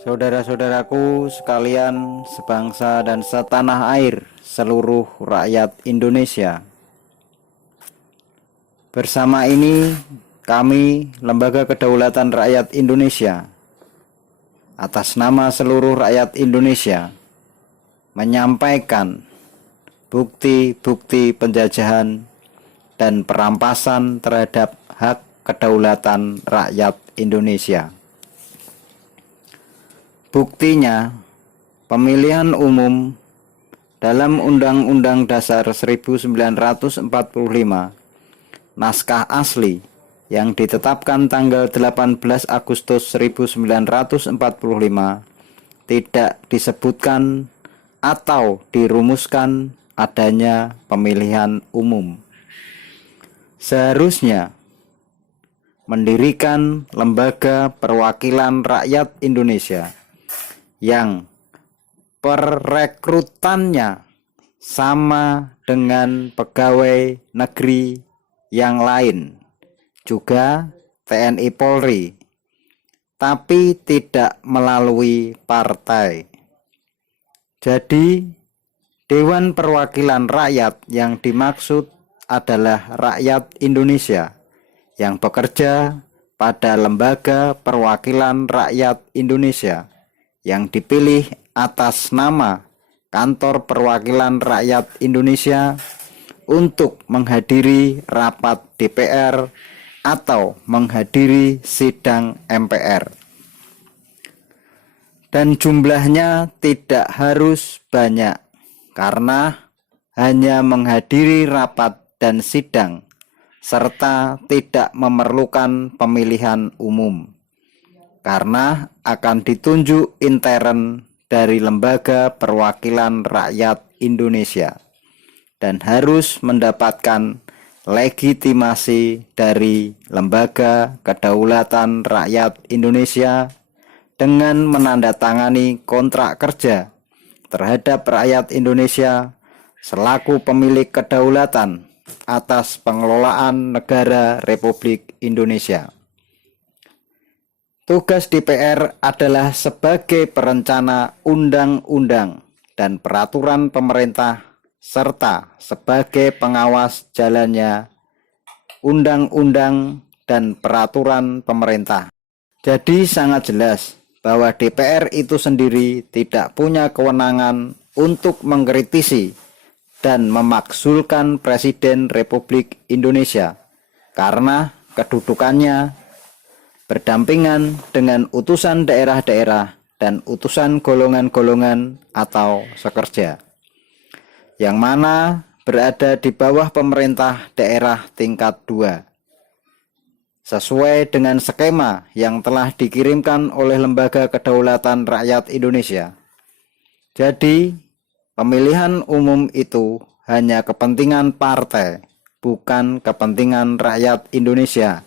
Saudara-saudaraku sekalian sebangsa dan setanah air, seluruh rakyat Indonesia. Bersama ini kami Lembaga Kedaulatan Rakyat Indonesia atas nama seluruh rakyat Indonesia menyampaikan bukti-bukti penjajahan dan perampasan terhadap hak kedaulatan rakyat Indonesia. Buktinya, pemilihan umum dalam Undang-Undang Dasar 1945, naskah asli yang ditetapkan tanggal 18 Agustus 1945, tidak disebutkan atau dirumuskan adanya pemilihan umum. Seharusnya mendirikan Lembaga Perwakilan Rakyat Indonesia yang perekrutannya sama dengan pegawai negeri yang lain, juga TNI Polri, tapi tidak melalui partai. Jadi, Dewan Perwakilan Rakyat yang dimaksud adalah rakyat Indonesia yang bekerja pada Lembaga Perwakilan Rakyat Indonesia yang dipilih atas nama Kantor Perwakilan Rakyat Indonesia untuk menghadiri rapat DPR atau menghadiri sidang MPR. Dan jumlahnya tidak harus banyak, karena hanya menghadiri rapat dan sidang serta tidak memerlukan pemilihan umum, karena akan ditunjuk intern dari Lembaga Perwakilan Rakyat Indonesia dan harus mendapatkan legitimasi dari Lembaga Kedaulatan Rakyat Indonesia dengan menandatangani kontrak kerja terhadap rakyat Indonesia selaku pemilik kedaulatan atas pengelolaan negara Republik Indonesia. Tugas DPR adalah sebagai perencana undang-undang dan peraturan pemerintah serta sebagai pengawas jalannya undang-undang dan peraturan pemerintah. Jadi sangat jelas bahwa DPR itu sendiri tidak punya kewenangan untuk mengkritisi dan memakzulkan Presiden Republik Indonesia karena kedudukannya berdampingan dengan utusan daerah-daerah dan utusan golongan-golongan atau sekerja, yang mana berada di bawah pemerintah daerah tingkat 2, sesuai dengan skema yang telah dikirimkan oleh Lembaga Kedaulatan Rakyat Indonesia. Jadi, pemilihan umum itu hanya kepentingan partai, bukan kepentingan rakyat Indonesia,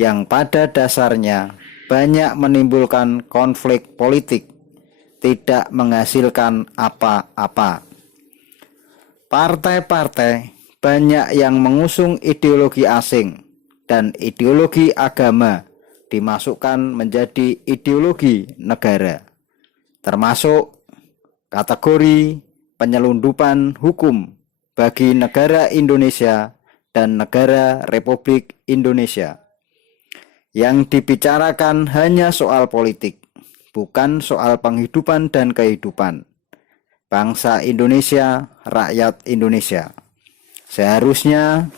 yang pada dasarnya banyak menimbulkan konflik politik, tidak menghasilkan apa-apa. Partai-partai banyak yang mengusung ideologi asing dan ideologi agama dimasukkan menjadi ideologi negara, termasuk kategori penyelundupan hukum bagi negara Indonesia dan negara Republik Indonesia. Yang dibicarakan hanya soal politik, bukan soal penghidupan dan kehidupan bangsa Indonesia, rakyat Indonesia. Seharusnya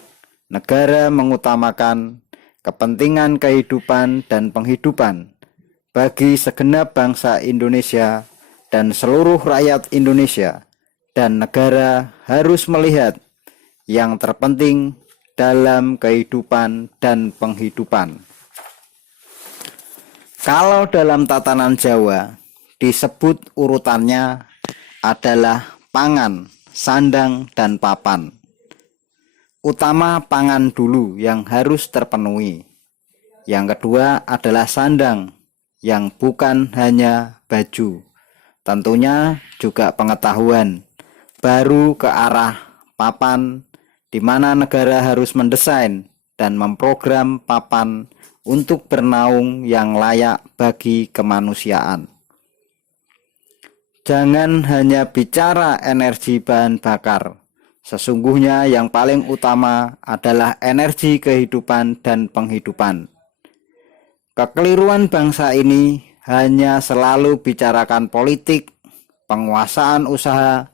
negara mengutamakan kepentingan kehidupan dan penghidupan bagi segenap bangsa Indonesia dan seluruh rakyat Indonesia, dan negara harus melihat yang terpenting dalam kehidupan dan penghidupan. Kalau dalam tatanan Jawa disebut urutannya adalah pangan, sandang, dan papan. Utama pangan dulu yang harus terpenuhi. Yang kedua adalah sandang, yang bukan hanya baju, tentunya juga pengetahuan. Baru ke arah papan, di mana negara harus mendesain dan memprogram papan untuk bernaung yang layak bagi kemanusiaan. Jangan hanya bicara energi bahan bakar. Sesungguhnya yang paling utama adalah energi kehidupan dan penghidupan. Kekeliruan bangsa ini hanya selalu bicarakan politik, penguasaan usaha,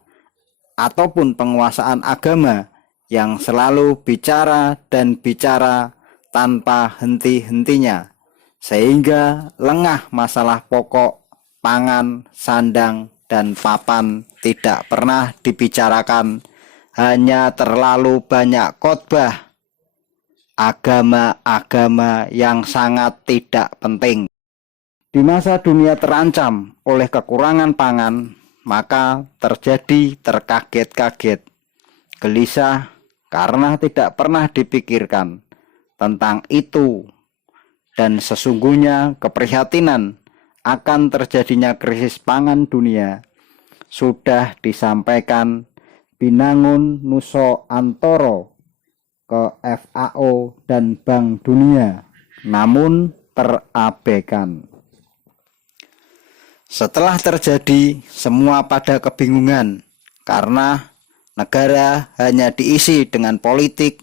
ataupun penguasaan agama yang selalu bicara dan bicara tanpa henti-hentinya, sehingga lengah masalah pokok, pangan, sandang, dan papan tidak pernah dibicarakan. Hanya terlalu banyak khotbah agama-agama yang sangat tidak penting. Di masa dunia terancam oleh kekurangan pangan, maka terjadi terkaget-kaget, gelisah karena tidak pernah dipikirkan tentang itu, dan sesungguhnya keprihatinan akan terjadinya krisis pangan dunia sudah disampaikan Binangun Nusa Antara ke FAO dan Bank Dunia, namun terabaikan. Setelah terjadi, semua pada kebingungan karena negara hanya diisi dengan politik,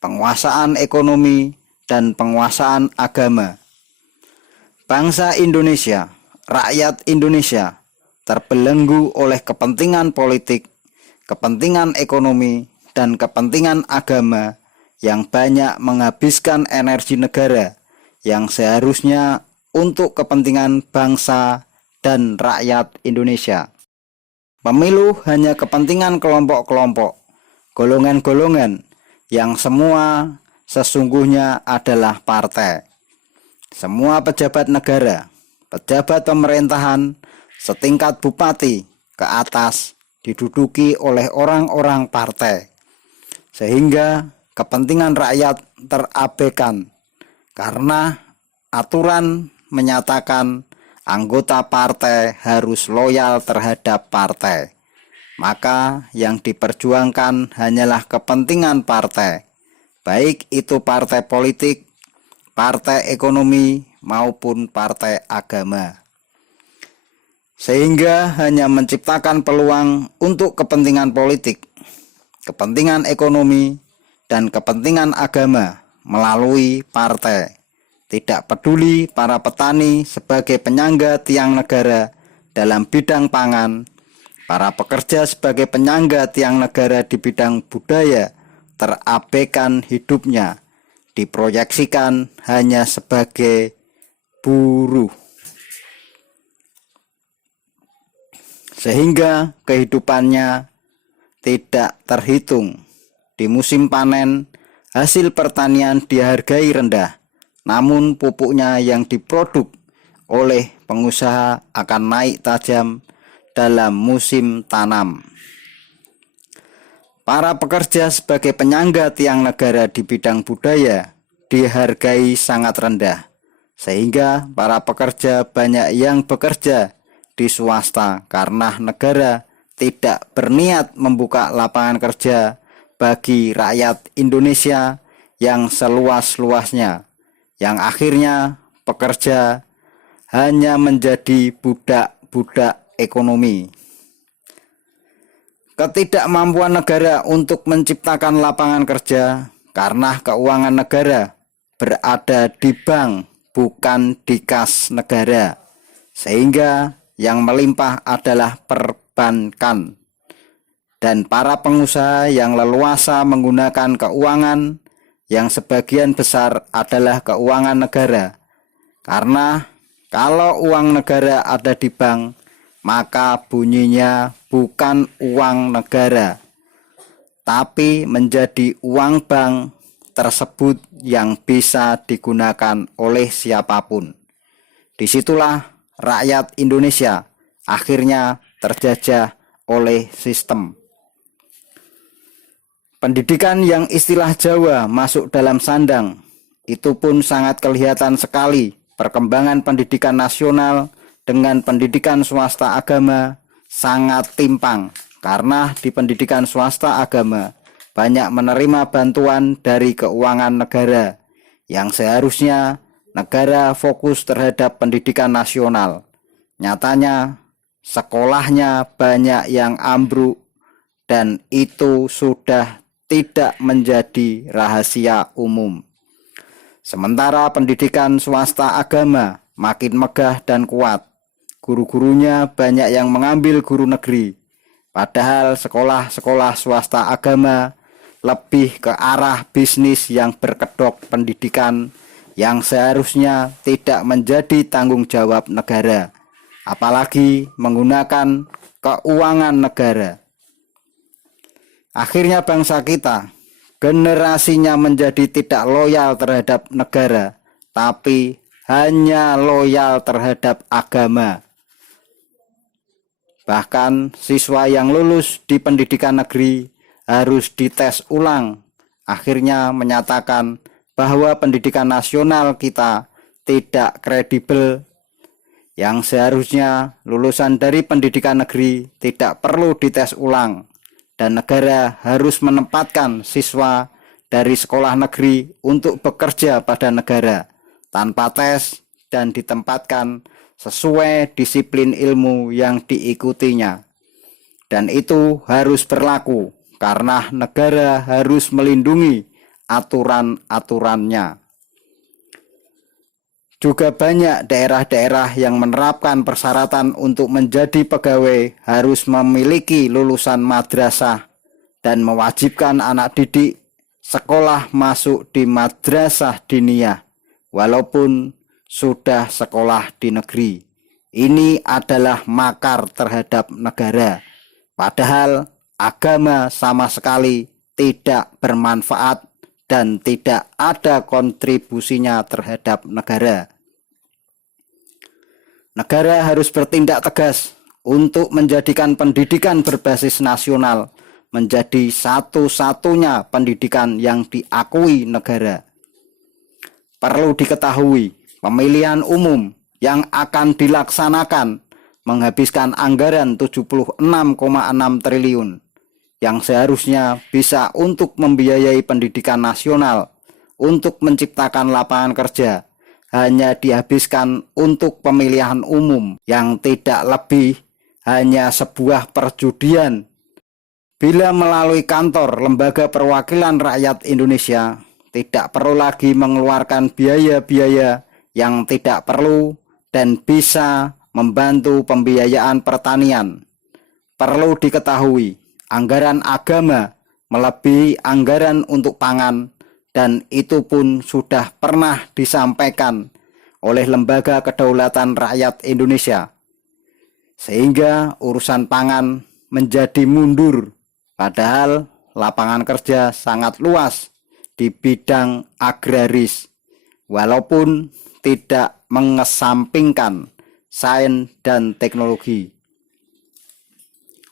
penguasaan ekonomi, dan penguasaan agama. Bangsa Indonesia, rakyat Indonesia terbelenggu oleh kepentingan politik, kepentingan ekonomi, dan kepentingan agama yang banyak menghabiskan energi negara yang seharusnya untuk kepentingan bangsa dan rakyat Indonesia. Pemilu hanya kepentingan kelompok-kelompok, golongan-golongan yang semua sesungguhnya adalah partai. Semua pejabat negara, pejabat pemerintahan, setingkat bupati ke atas diduduki oleh orang-orang partai, sehingga kepentingan rakyat terabaikan karena aturan menyatakan anggota partai harus loyal terhadap partai. Maka yang diperjuangkan hanyalah kepentingan partai, baik itu partai politik, partai ekonomi, maupun partai agama. Sehingga hanya menciptakan peluang untuk kepentingan politik, kepentingan ekonomi, dan kepentingan agama melalui partai. Tidak peduli para petani sebagai penyangga tiang negara dalam bidang pangan, para pekerja sebagai penyangga tiang negara di bidang budaya terabaikan hidupnya, diproyeksikan hanya sebagai buruh. Sehingga kehidupannya tidak terhitung. Di musim panen, hasil pertanian dihargai rendah, namun pupuknya yang diproduk oleh pengusaha akan naik tajam dalam musim tanam. Para pekerja sebagai penyangga tiang negara di bidang budaya dihargai sangat rendah, sehingga para pekerja banyak yang bekerja di swasta karena negara tidak berniat membuka lapangan kerja bagi rakyat Indonesia yang seluas-luasnya, yang akhirnya pekerja hanya menjadi budak-budak ekonomi. Ketidakmampuan negara untuk menciptakan lapangan kerja karena keuangan negara berada di bank, bukan di kas negara, sehingga yang melimpah adalah perbankan, dan para pengusaha yang leluasa menggunakan keuangan yang sebagian besar adalah keuangan negara. Karena kalau uang negara ada di bank, maka bunyinya bukan uang negara, tapi menjadi uang bank tersebut yang bisa digunakan oleh siapapun. Disitulah rakyat Indonesia akhirnya terjajah oleh sistem. Pendidikan yang istilah Jawa masuk dalam sandang, itu pun sangat kelihatan sekali perkembangan pendidikan nasional dengan pendidikan swasta agama sangat timpang, karena di pendidikan swasta agama banyak menerima bantuan dari keuangan negara yang seharusnya negara fokus terhadap pendidikan nasional. Nyatanya, sekolahnya banyak yang ambruk dan itu sudah tidak menjadi rahasia umum. Sementara pendidikan swasta agama makin megah dan kuat. Guru-gurunya banyak yang mengambil guru negeri. Padahal sekolah-sekolah swasta agama lebih ke arah bisnis yang berkedok pendidikan yang seharusnya tidak menjadi tanggung jawab negara, apalagi menggunakan keuangan negara. Akhirnya bangsa kita, generasinya menjadi tidak loyal terhadap negara, tapi hanya loyal terhadap agama. Bahkan siswa yang lulus di pendidikan negeri harus dites ulang. Akhirnya menyatakan bahwa pendidikan nasional kita tidak kredibel. Yang seharusnya lulusan dari pendidikan negeri tidak perlu dites ulang. Dan negara harus menempatkan siswa dari sekolah negeri untuk bekerja pada negara tanpa tes dan ditempatkan sesuai disiplin ilmu yang diikutinya. Dan itu harus berlaku karena negara harus melindungi aturan-aturannya. Juga banyak daerah-daerah yang menerapkan persyaratan untuk menjadi pegawai harus memiliki lulusan madrasah dan mewajibkan anak didik sekolah masuk di madrasah diniyah walaupun sudah sekolah di negeri. Ini adalah makar terhadap negara. Padahal agama sama sekali tidak bermanfaat dan tidak ada kontribusinya terhadap negara. Negara harus bertindak tegas untuk menjadikan pendidikan berbasis nasional menjadi satu-satunya pendidikan yang diakui negara. Perlu diketahui, pemilihan umum yang akan dilaksanakan menghabiskan anggaran 76,6 triliun yang seharusnya bisa untuk membiayai pendidikan nasional, untuk menciptakan lapangan kerja, hanya dihabiskan untuk pemilihan umum yang tidak lebih hanya sebuah perjudian. Bila melalui kantor Lembaga Perwakilan Rakyat Indonesia, tidak perlu lagi mengeluarkan biaya-biaya yang tidak perlu dan bisa membantu pembiayaan pertanian. Perlu diketahui, anggaran agama melebihi anggaran untuk pangan dan itu pun sudah pernah disampaikan oleh Lembaga Kedaulatan Rakyat Indonesia. Sehingga urusan pangan menjadi mundur, padahal lapangan kerja sangat luas di bidang agraris, walaupun tidak mengesampingkan sains dan teknologi.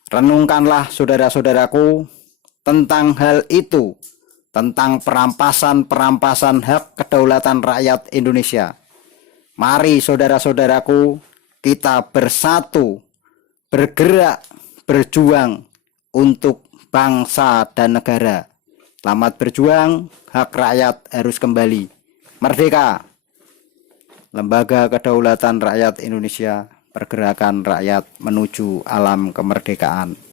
Renungkanlah saudara-saudaraku tentang hal itu, tentang perampasan hak kedaulatan rakyat Indonesia. Mari saudara-saudaraku, kita bersatu, bergerak, berjuang untuk bangsa dan negara. Selamat berjuang, hak rakyat harus kembali. Merdeka! Lembaga Kedaulatan Rakyat Indonesia, pergerakan rakyat menuju alam kemerdekaan.